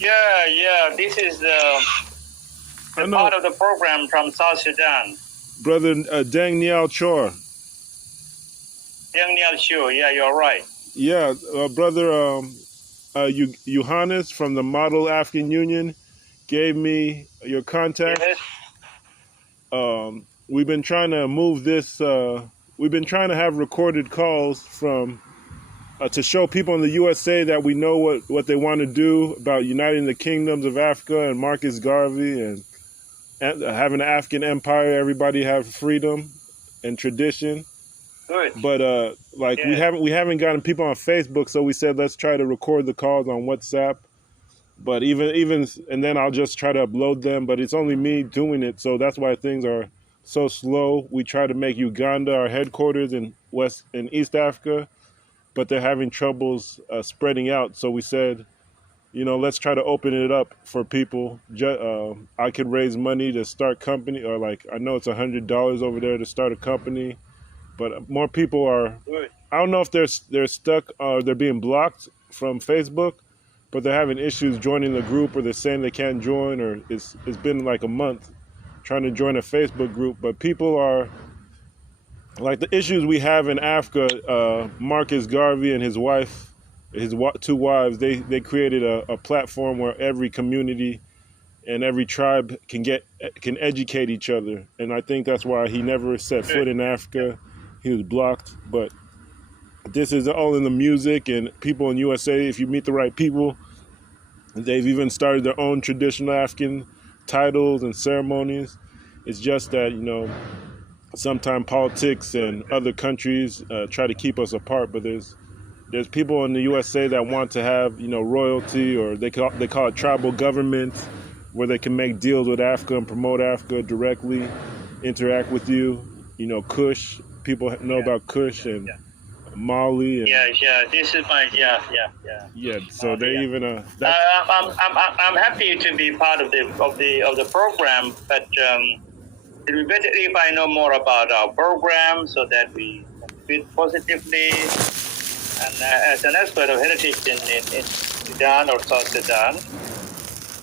Yeah. This is the part of the program from South Sudan. Brother Deng Niao Chor. Deng Niao Chor, yeah, you're right. Yeah, brother Johannes from the Model African Union gave me your contact. Yes. We've been trying to move this. We've been trying to have recorded calls from to show people in the USA that we know what they want to do about uniting the kingdoms of Africa and Marcus Garvey and having an African empire. Everybody have freedom and tradition. Good. But we haven't gotten people on Facebook, so we said let's try to record the calls on WhatsApp. But even and then I'll just try to upload them. But it's only me doing it, so that's why things are so slow. We try to make Uganda our headquarters in East Africa, but they're having troubles spreading out. So we said, let's try to open it up for people. I could raise money to start company, or I know it's $100 over there to start a company, but more people are. I don't know if they're stuck or they're being blocked from Facebook, but they're having issues joining the group, or they're saying they can't join, or it's been like a month trying to join a Facebook group. But people are like the issues we have in Africa. Marcus Garvey and his wife, his two wives, they created a platform where every community and every tribe can educate each other, and I think that's why he never set foot in Africa. He was blocked, but this is all in the music, and people in USA, if you meet the right people, they've even started their own traditional African titles and ceremonies. It's just that, sometimes politics and other countries try to keep us apart, but there's people in the USA that want to have, royalty, or they call it tribal government, where they can make deals with Africa and promote Africa directly, interact with you. Kush, people know about Kush and Mali. And, this is my yeah. So they even I'm happy to be part of the program, but it would be better if I know more about our program so that we can fit positively. And as an expert of heritage in Sudan or South Sudan,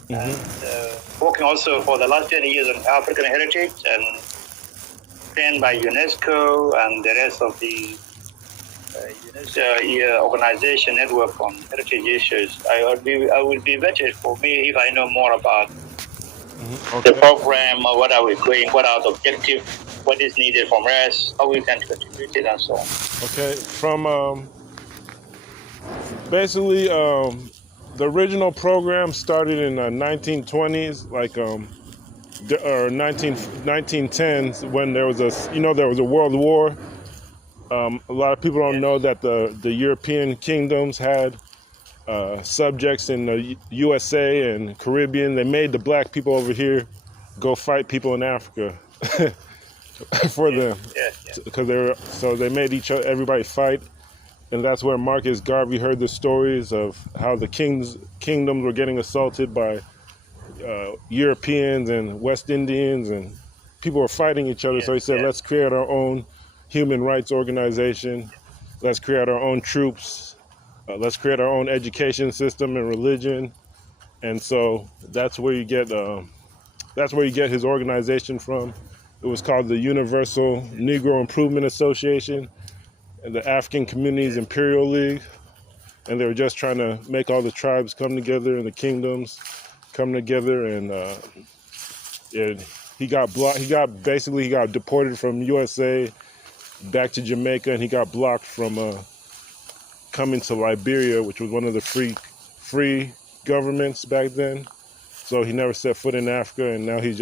and working also for the last 20 years on African heritage and trained by UNESCO and the rest of the organization network on heritage issues. I would be better for me if I know more about the program, what are we doing, what are the objectives, what is needed from us, how we can contribute it, and so on. Okay, from basically the original program started in 1920s, or 1910s, when there was a world war. A lot of people don't know that the European kingdoms had subjects in the USA and Caribbean. They made the black people over here go fight people in Africa for them, because they made everybody fight, and that's where Marcus Garvey heard the stories of how the kingdoms were getting assaulted by Europeans and West Indians, and people were fighting each other. So he said, let's create our own human rights organization. Let's create our own troops. Let's create our own education system and religion. And so that's where you get his organization from. It was called the Universal Negro Improvement Association and the African Communities Imperial League. And they were just trying to make all the tribes come together and the kingdoms come together. And he got blocked. He got deported from USA back to Jamaica, and he got blocked from coming to Liberia, which was one of the free governments back then. So he never set foot in Africa, and now he's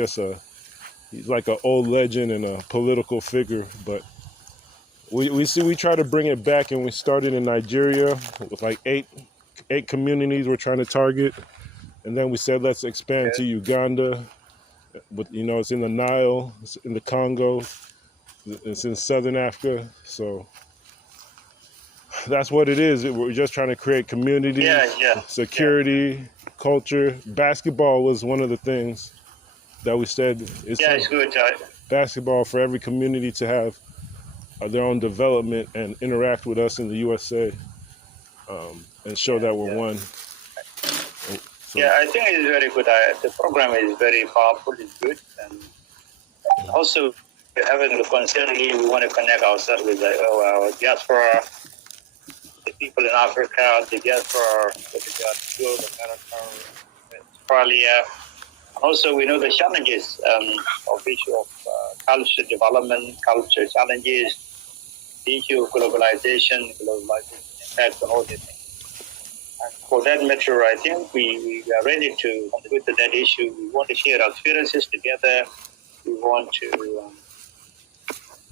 like an old legend and a political figure. But we try to bring it back, and we started in Nigeria with like eight communities we're trying to target, and then we said let's expand to Uganda. But it's in the Nile, it's in the Congo, it's in Southern Africa. So that's what it is. We're just trying to create communities, security, culture. Basketball was one of the things that we said. It's good. Basketball for every community to have their own development and interact with us in the USA, and show that we're one. So. Yeah, I think it's very good. The program is very powerful. It's good, and also having the concern here, we want to connect ourselves with our diaspora, the people in Africa, the diaspora, the Europe, America, Australia. Also, we know the challenges of issue of culture development, culture challenges, the issue of globalization impact on all these things. And for that matter, I think we are ready to contribute to that issue. We want to share our experiences together. We want to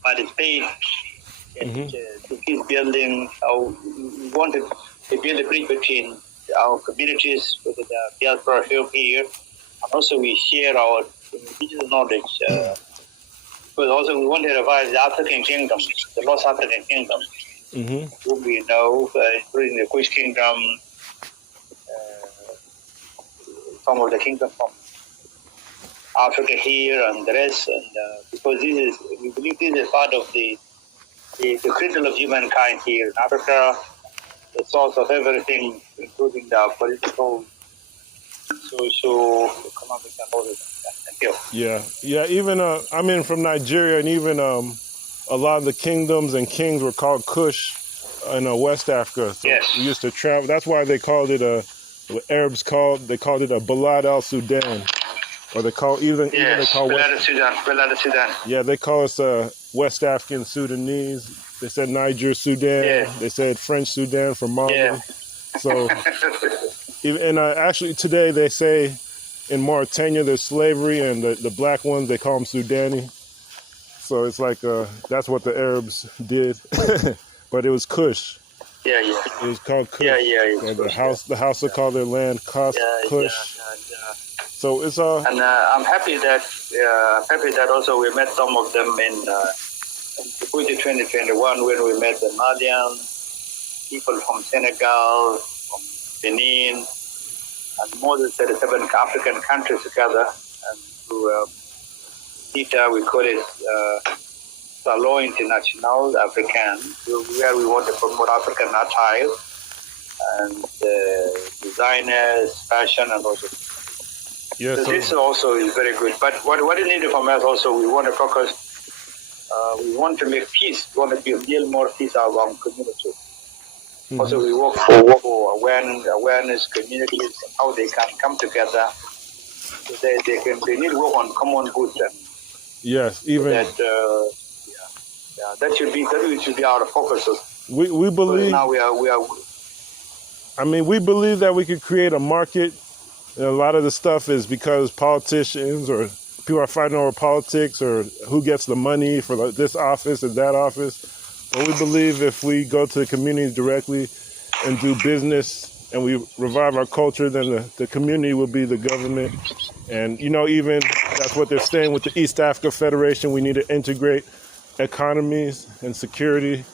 participate in peace building. We want to build a bridge between our communities, whether they are diaspora here, and also we share our digital knowledge. But also we want to revive the African kingdoms, the lost African kingdoms, who we know, including the Kush kingdom, some of the kingdom from Africa here and the rest, and because we believe this is part of the cradle of humankind here in Africa, the source of everything, including the political, social, economic, and all this. Thank you. Yeah. Even I'm in from Nigeria, and even a lot of the kingdoms and kings were called Kush in West Africa. So yes. We used to travel. That's why they called it what Arabs called a Balad al-Sudan, or they call even they call Balad Sudan. Yeah, they call us West African Sudanese. They said Niger Sudan. Yeah. They said French Sudan from Mali. Yeah. So, and actually today they say in Mauritania there's slavery, and the black ones they call them Sudani. So it's like that's what the Arabs did, but it was Kush. Yeah. It was called Kush. Yeah. So the house will call their land Kush. Yeah. So it's and I'm happy that also we met some of them in Djibouti 2021 when we met the Malian people from Senegal, from Benin, and more than 37 African countries together, and through CITA, we call it Salon International African, where we want to promote African attire and designers, fashion, and also. Yes, so this also is very good. But what is needed from us also, we want to focus. We want to make peace. We want to build more peace among communities. Also, we work for awareness communities, how they can come together. So they need to work on common good. Yes, even that should be our focus. We believe now we are. I mean, we believe that we could create a market. And a lot of the stuff is because politicians or people are fighting over politics or who gets the money for this office and that office. But we believe if we go to the community directly and do business and we revive our culture, then the community will be the government. And, even that's what they're saying with the East Africa Federation. We need to integrate economies and security.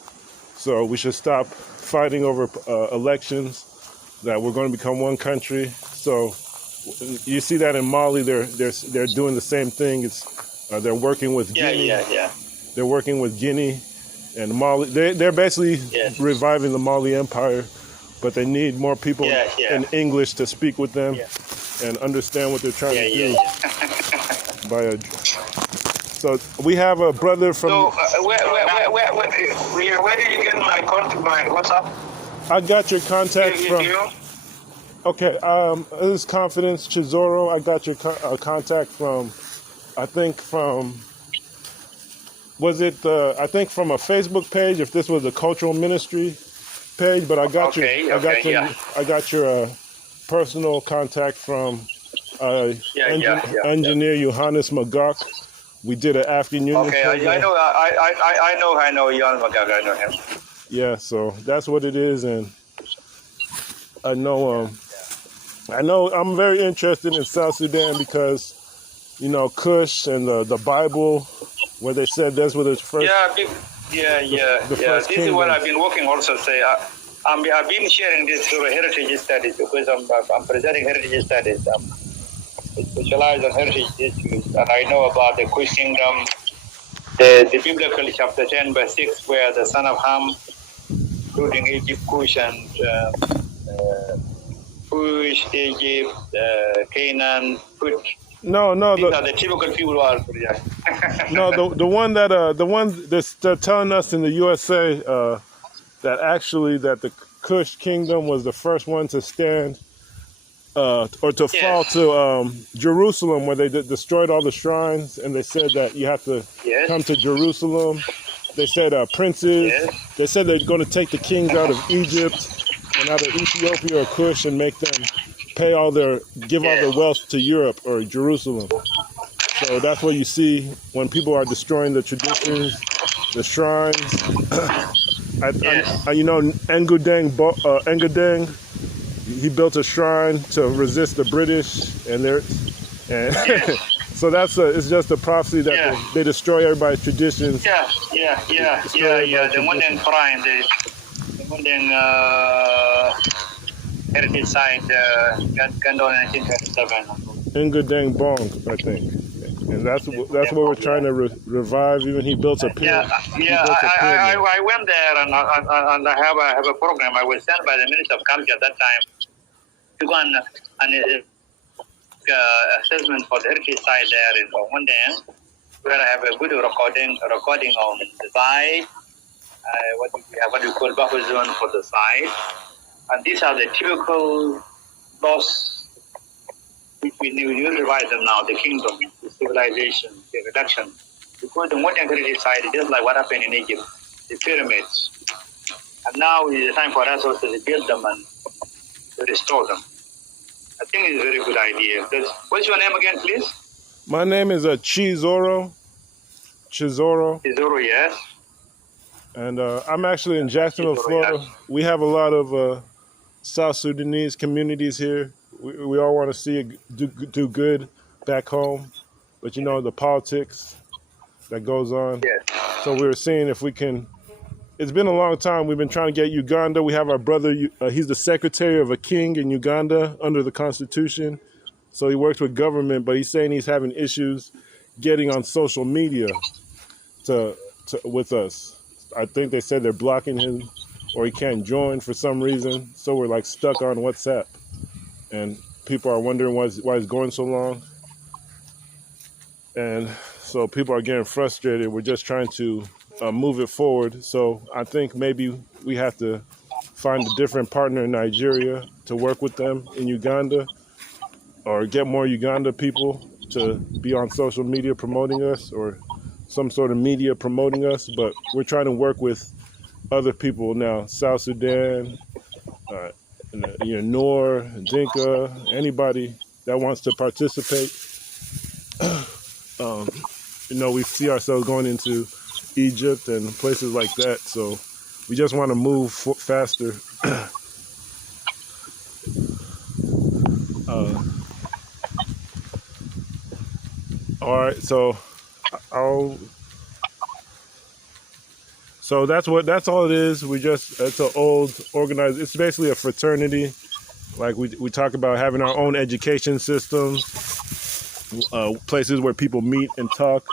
So we should stop fighting over elections, that we're going to become one country. So you see that in Mali, they're doing the same thing. It's they're working with Guinea. Yeah. They're working with Guinea and Mali. They're basically reviving the Mali Empire, but they need more people in English to speak with them and understand what they're trying to do. So we have a brother from. So where did you get my WhatsApp? I got your contact from. Okay, this is Confidence Chizoro. I got your contact from, I think from a Facebook page, if this was a cultural ministry page, but I got I got your personal contact from engineer Johannes Magok. We did an afternoon. Okay, I know Johannes Magok. I know him. Yeah, so that's what it is, and I know I'm very interested in South Sudan because, Kush and the Bible, where they said that's where the first. This is what I've been working also. I've been sharing this through heritage studies because I'm presenting heritage studies. I'm specialized on heritage issues, and I know about the Kush kingdom, the biblical chapter 10 verse 6, where the son of Ham, including Egypt, Kush, and Cush, Egypt, Canaan, Put. No, These are the typical people who are. Yeah. No, the one that's telling us in the USA that actually that the Kush kingdom was the first one to stand or to fall to Jerusalem, where they destroyed all the shrines, and they said that you have to come to Jerusalem. They said princes. They said they're going to take the kings out of Egypt and out of Ethiopia or Kush and make them pay all give all their wealth to Europe or Jerusalem. So that's what you see when people are destroying the traditions, the shrines. You know, Engudeng, he built a shrine to resist the British, and so it's just a prophecy that they destroy everybody's traditions. The Modern shrine, the Modern heritage site, got on 1937. Engudeng Bong, I think. And that's what we're trying to revive. Even he built a pyramid. I went there and I have a program. I was sent by the Minister of Culture at that time to go and assessment for the heritage site there in Wondang, where I have a good recording on the site. What we call buffer zone for the site, and these are the typical laws. We revise them now, the kingdom, the civilization, the reduction. Because the modern heritage site is just like what happened in Egypt, the pyramids. And now is the time for us also to rebuild them and to restore them. I think it's a very good idea. What's your name again, please? My name is Chizoro. Chizoro, yes. And I'm actually in Jacksonville, Florida. Yes. We have a lot of South Sudanese communities here. We all want to see it do good back home, but you know the politics that goes on. Yes. So we were seeing if we can. It's been a long time. We've been trying to get Uganda. We have our brother. He's the secretary of a king in Uganda under the Constitution. So he works with government, but he's saying he's having issues getting on social media with us. I think they said they're blocking him, or he can't join for some reason. So we're like stuck on WhatsApp. And people are wondering why it's going so long. And so people are getting frustrated. We're just trying to move it forward. So I think maybe we have to find a different partner in Nigeria to work with them in Uganda, or get more Uganda people to be on social media promoting us, or some sort of media promoting us. But we're trying to work with other people now, South Sudan, Noor, Dinka, anybody that wants to participate. We see ourselves going into Egypt and places like that, so we just want to move faster. All right, so that's all it is. It's an old organized. It's basically a fraternity. Like we talk about having our own education systems, places where people meet and talk,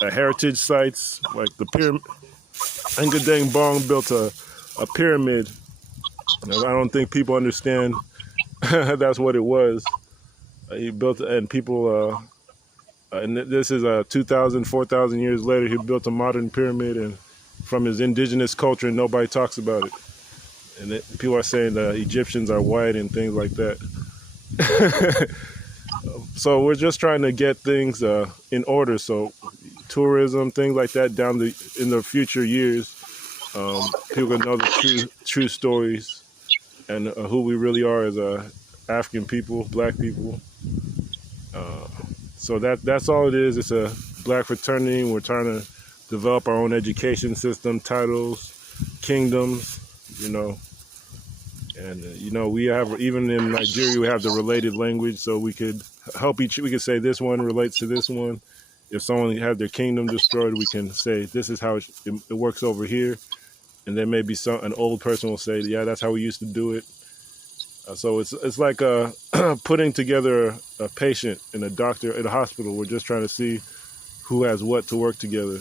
heritage sites like the pyramid. Ngudeng Bong built a pyramid. I don't think people understand that's what it was. He built, and people, and this is 2,000, 4,000 years later, he built a modern pyramid, and from his indigenous culture, and nobody talks about it. And people are saying the Egyptians are white and things like that. So we're just trying to get things in order. So tourism, things like that, in the future years, people can know the true stories and who we really are as African people, Black people. So that's all it is. It's a Black fraternity. We're trying to develop our own education system, titles, kingdoms, And, we have, even in Nigeria, we have the related language, so we could help we could say this one relates to this one. If someone had their kingdom destroyed, we can say, this is how it works over here. And then maybe an old person will say, yeah, that's how we used to do it. So it's like putting together a patient and a doctor at a hospital. We're just trying to see who has what to work together.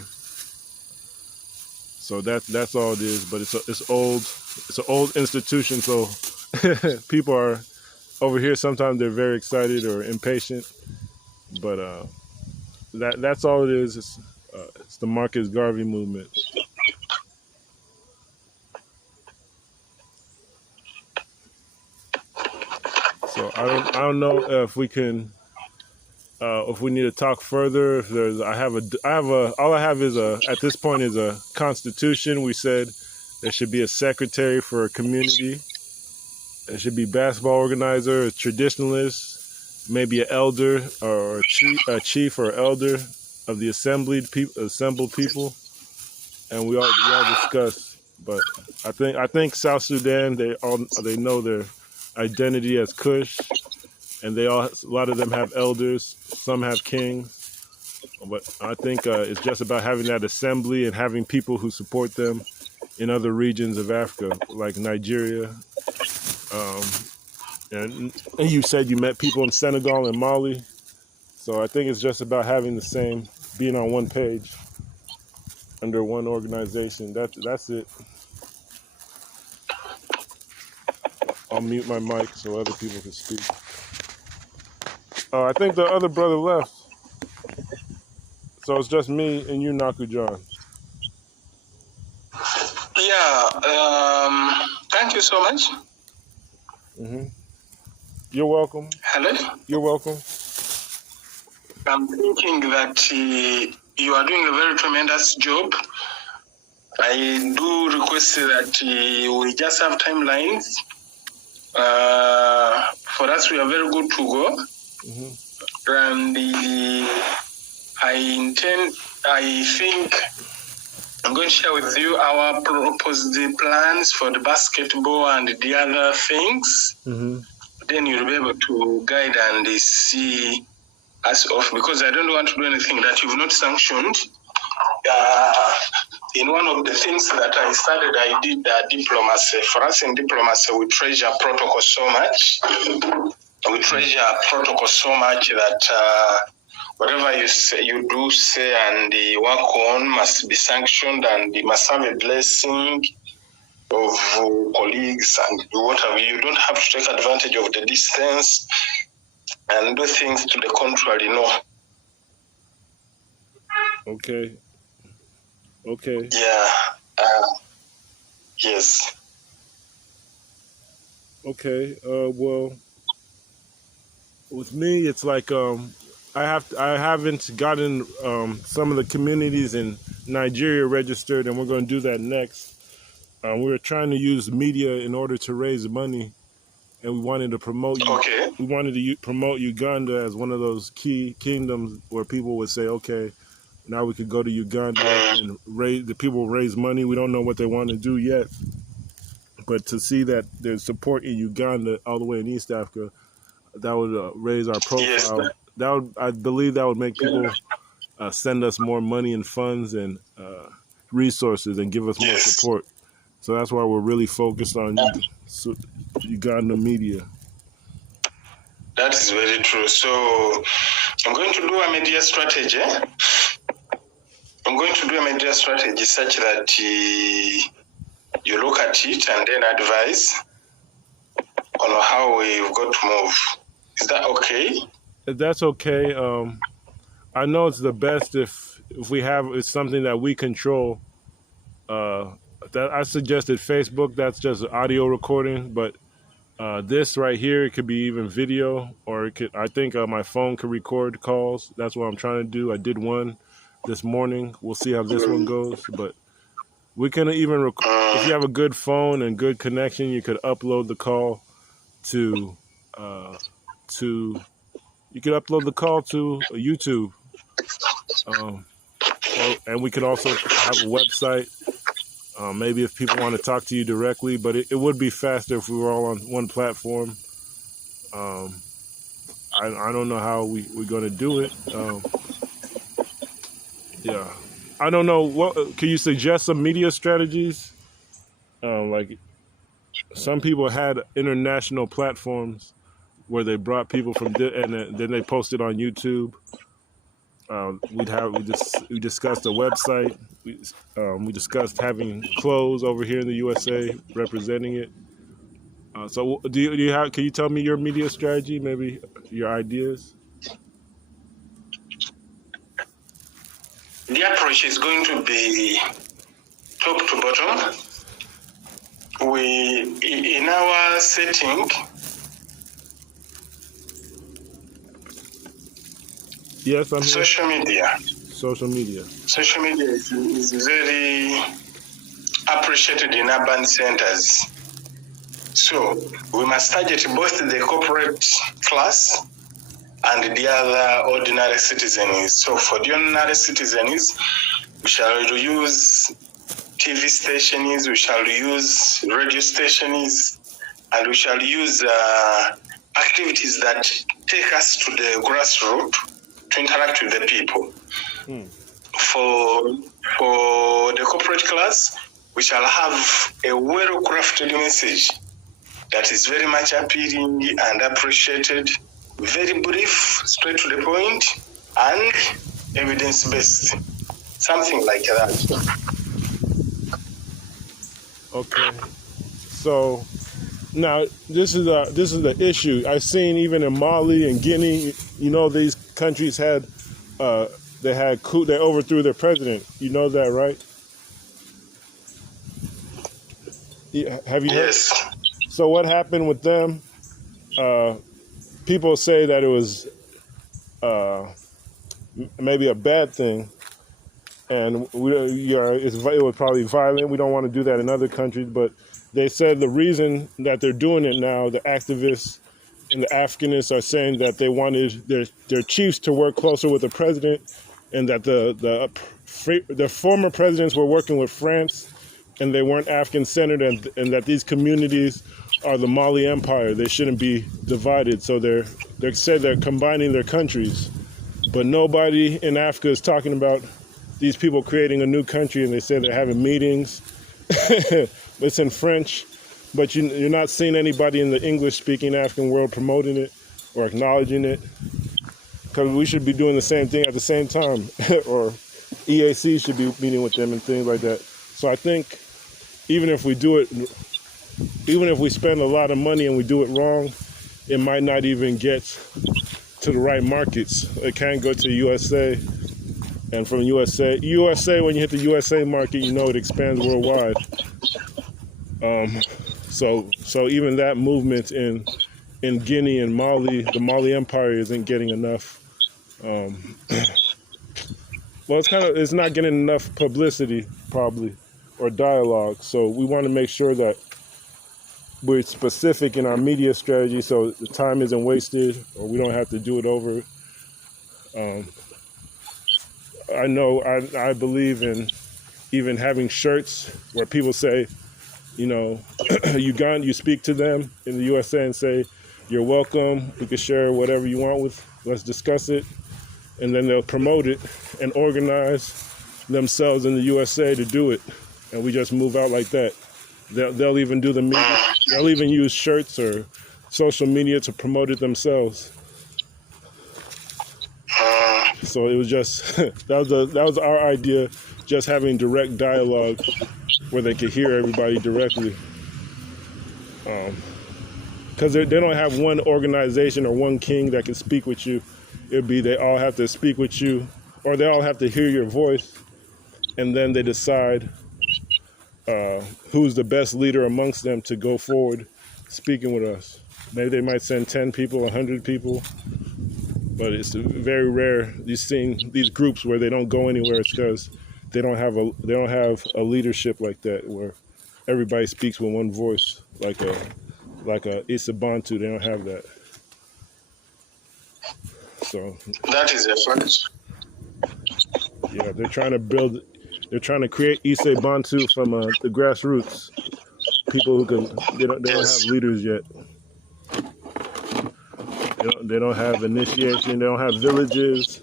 So that's all it is. But it's old. It's an old institution, so people are over here sometimes they're very excited or impatient, but that's all it is. It's the Marcus Garvey movement. So I don't know if we can if we need to talk further. If there's all I have is at this point is a constitution. We said there should be a secretary for a community. There should be basketball organizer, a traditionalist, maybe an elder or a chief or elder of the assembled people, and we all discuss. But I think South Sudan they know their identity as Kush, and a lot of them have elders, some have kings. But I think it's just about having that assembly and having people who support them in other regions of Africa, like Nigeria. And you said you met people in Senegal and Mali. So I think it's just about having the same, being on one page under one organization. That's it. I'll mute my mic so other people can speak. Oh, I think the other brother left. So it's just me and you, Naku John. Yeah, thank you so much. Mm-hmm. You're welcome. Hello? You're welcome. I'm thinking that you are doing a very tremendous job. I do request that we just have timelines. For us, we are very good to go. Mm-hmm. And I think I'm going to share with you our proposed plans for the basketball and the other things. Mm-hmm. Then you'll be able to guide and see us off, because I don't want to do anything that you've not sanctioned. In one of the things that I started, I did diplomacy. For us in diplomacy, we treasure protocol so much. We treasure protocol so much that whatever you say, you do say and work on must be sanctioned, and must have a blessing of colleagues and whatever. You don't have to take advantage of the distance and do things to the contrary, no. Okay. Okay. Yeah. Yes. Okay. Well, with me, it's like I haven't gotten some of the communities in Nigeria registered, and we're going to do that next. We were trying to use media in order to raise money, and we wanted to promote. Okay. We wanted to promote Uganda as one of those key kingdoms where people would say, "Okay, now we could go to Uganda and raise money." We don't know what they want to do yet, but to see that there's support in Uganda all the way in East Africa, that would raise our profile. Yes. I believe that would make people send us more money and funds and resources and give us more support. So that's why we're really focused on Uganda media. That is very true. So I'm going to do a media strategy. I'm going to do a media strategy such that you look at it and then advise on how we've got to move. Is that okay? That's okay. I know it's the best if it's something that we control. That I suggested Facebook. That's just audio recording, but this right here, it could be even video, or it could. I think my phone could record calls. That's what I'm trying to do. I did one this morning. We'll see how this one goes, but we can even if you have a good phone and good connection, you could upload the call to YouTube, and we could also have a website. Maybe if people want to talk to you directly, but it would be faster if we were all on one platform. I don't know how we're going to do it. Yeah, I don't know. What can you suggest some media strategies? Like some people had international platforms where they brought people from, and then they posted on YouTube. We discussed a website. We discussed having clothes over here in the USA representing it. So do you have? Can you tell me your media strategy? Maybe your ideas. The approach is going to be top to bottom. In our setting, Yes, I'm here. social media. Social media. Social media is very appreciated in urban centers. So we must target both the corporate class and the other ordinary citizens. So for the ordinary citizens, we shall use TV stations, we shall use radio stations, and we shall use activities that take us to the grassroots to interact with the people. For the corporate class, we shall have a well-crafted message that is very much appealing and appreciated, very brief, straight to the point, and evidence-based. Something like that. Okay. So now this is the issue. I've seen even in Mali and Guinea, these countries had they overthrew their president. You know that, right? Have you heard? Yes. So what happened with them? People say that it was maybe a bad thing, and it was probably violent. We don't want to do that in other countries, but they said the reason that they're doing it now, the activists and the Afghanists are saying that they wanted their chiefs to work closer with the president, and that the former presidents were working with France, and they weren't Afghan-centered, and that these communities are the Mali Empire. They shouldn't be divided. So they said they're combining their countries, but nobody in Africa is talking about these people creating a new country, and they say they're having meetings. It's in French, but you're not seeing anybody in the English-speaking African world promoting it or acknowledging it, because we should be doing the same thing at the same time, or EAC should be meeting with them and things like that. So I think even if we spend a lot of money and we do it wrong, it might not even get to the right markets. It can't go to USA. And from USA, when you hit the USA market, it expands worldwide. So even that movement in Guinea and Mali, the Mali Empire isn't getting enough. Well, it's not getting enough publicity, probably, or dialogue. So we want to make sure that we're specific in our media strategy, so the time isn't wasted, or we don't have to do it over. I know I believe in even having shirts where people say, you speak to them in the USA and say, you're welcome, we can share whatever you want let's discuss it. And then they'll promote it and organize themselves in the USA to do it. And we just move out like that. They'll even do the media. They'll even use shirts or social media to promote it themselves. So it was just, that was our idea, just having direct dialogue where they could hear everybody directly. Because they don't have one organization or one king that can speak with you. It'd be they all have to speak with you, or they all have to hear your voice, and then they decide who's the best leader amongst them to go forward speaking with us. Maybe they might send 10 people, 100 people, but it's very rare. You've seen these groups where they don't go anywhere. It's because they don't have a leadership like that where everybody speaks with one voice, like a Abantu. They don't have that. So that is a fact. Yeah, they're trying to create Bantu from the grassroots. People who they don't have leaders yet. They don't have initiation. They don't have villages.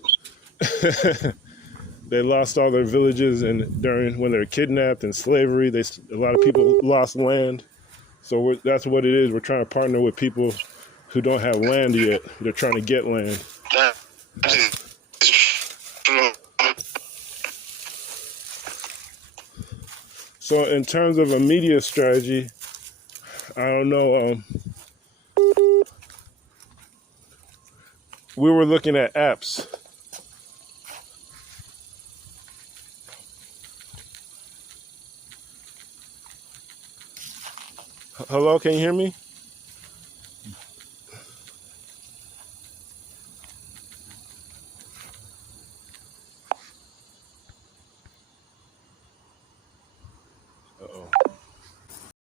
They lost all their villages, and when they were kidnapped and slavery, a lot of people lost land. So that's what it is. We're trying to partner with people who don't have land yet. They're trying to get land. That is true. So in terms of a media strategy, I don't know. We were looking at apps. Hello, can you hear me?